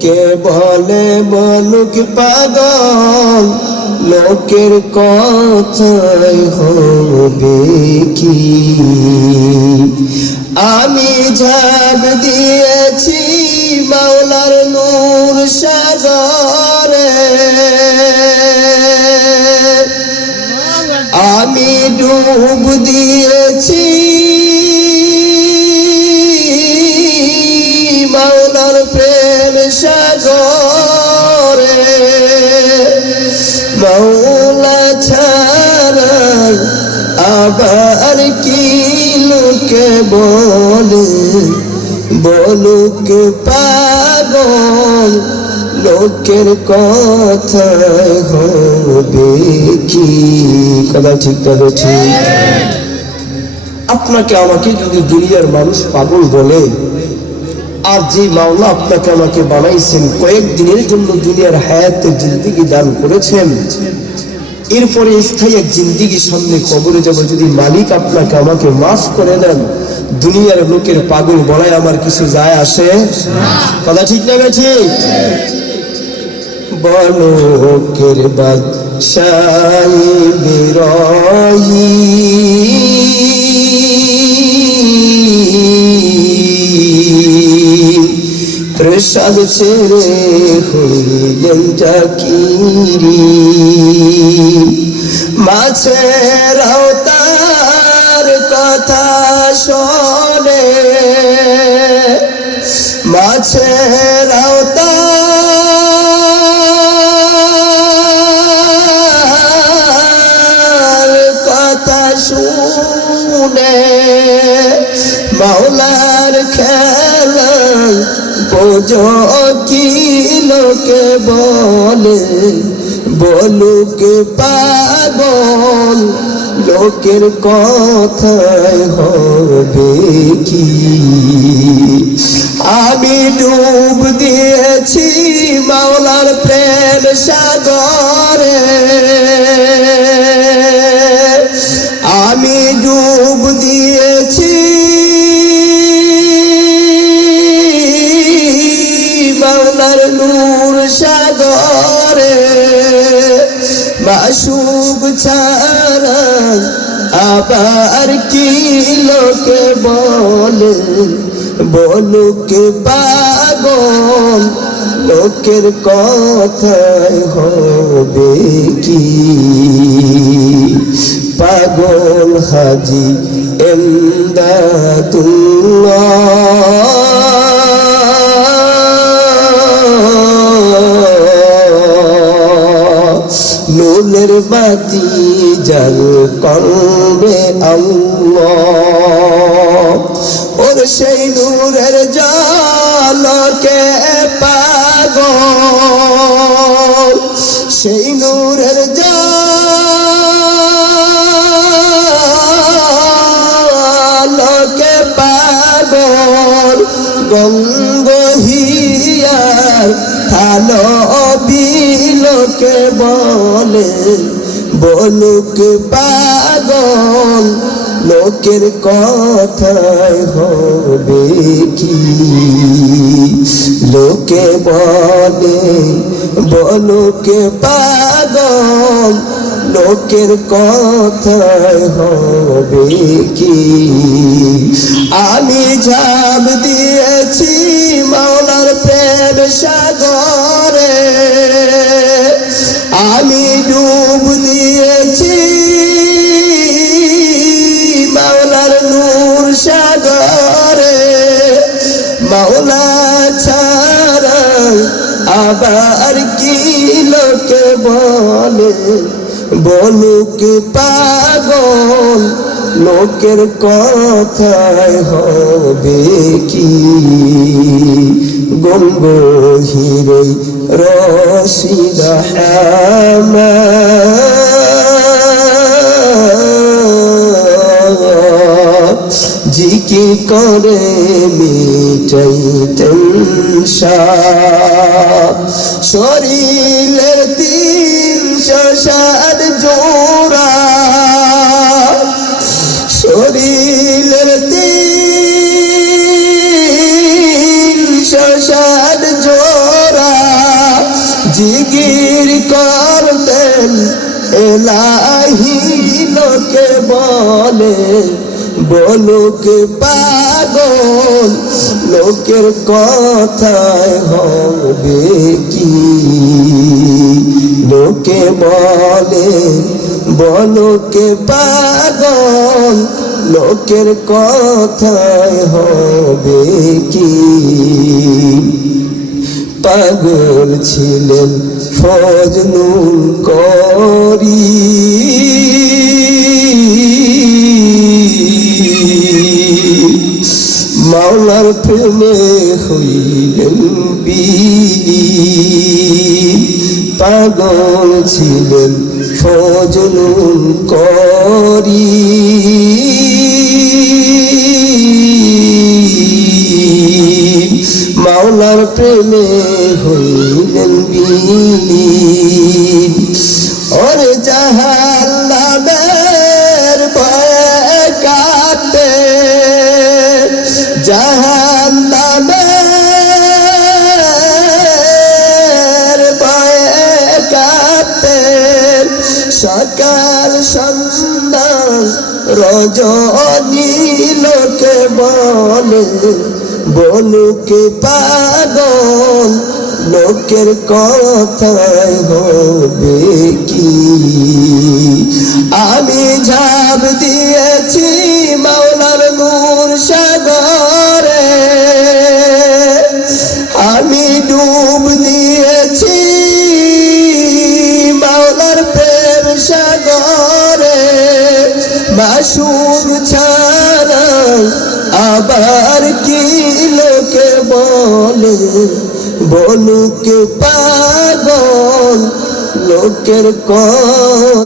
কে বলে বলুক পাগল? লোকের কথাই হবে কি? আমি ঝাঁপ দিয়েছি মাওলার নূর সাগরে। আমি ডুব দিয়েছি আবার কি লোকে বলে? বলুক পাগল, লোকের কথা হবে কি? কথা ঠিক তবে ঠিক। আপনাকে আমাকে যদি দুনিয়ার মানুষ পাগল বলে, আর যে মাওলা আপনাকে আমাকে বানাইছেন, কয়েকদিনের জন্য দুনিয়ার হায়াতের জিন্দিগি দান করেছেন এরপরে স্থায়ী এক জিন্দিগি সামনে কবরে যাব যদি মালিক আপনাকে আমাকে মাফ করে দেন, দুনিয়ার লোকের পাগল বলায় আমার কিছু যায় আসে কথা ঠিক না ঠিক? বলোকের প্রসাদ ছেড়ে হইলেন জাকিরি। মাছের তার কি লোকে বলে? বলুক পাগল, লোকের কথায় হবে কি? আমি ডুব দিয়েছি মাওলার প্রেম সাগরে। মাসুক ছাড়া আবার কি লোকে বলে? বলুক পাগল? লোকের কথায় হবে কি? পাগল হাজি এমদাদুল্লাহ। বাতি জল করবে ওর সেই নূরের জলকে পাগল। সেই নূরের জলকে পাগল। গঙ্গহিয়ার থালো বিলোকে বলে, বলুক পাগল, লোকের কথায় হবে কি? লোকে বলে, বলুক পাগল, লোকের কথায় হবে কি? আমি ঝাপ দিয়েছি মাওলার প্রেম সাগরে। মাওলা ছাড়া আবার কি লোকে বলে? বলুক পাগল লোকের কথায় হবে কি? গঙ্গহিরে রশিদা জিকি করে মিটাইতেন শরীরের তিনশো ষাট জোড়া। শরীরের তিনশো ষাট জোড়া। জিগির করতেন এলাহি লোকে বলে বলুক পাগল? লোকের কথায় হবে কি? লোকে বলে বলকে পাগল? লোকের কথায় হবে কি? পাগল ছিলেন ফজলুল করি মাওলার প্রেমে হইলেন বিলি পাগল ছিলেন ফজলুল করি। মাওলার প্রেমে হইলেন বিলীন ওরে জাহান্নামের জাহান্নামের ভয়ে কাটে সকাল সন্ধ্যা রজনী লোকে বলে বলুকে পাগল? লোকের কথায় হবে কি? আমি ঝাঁপ দিয়েছি মাসুর ছাড়া আবার কি লোকে বলে? বলুক পাগল লোকের কথা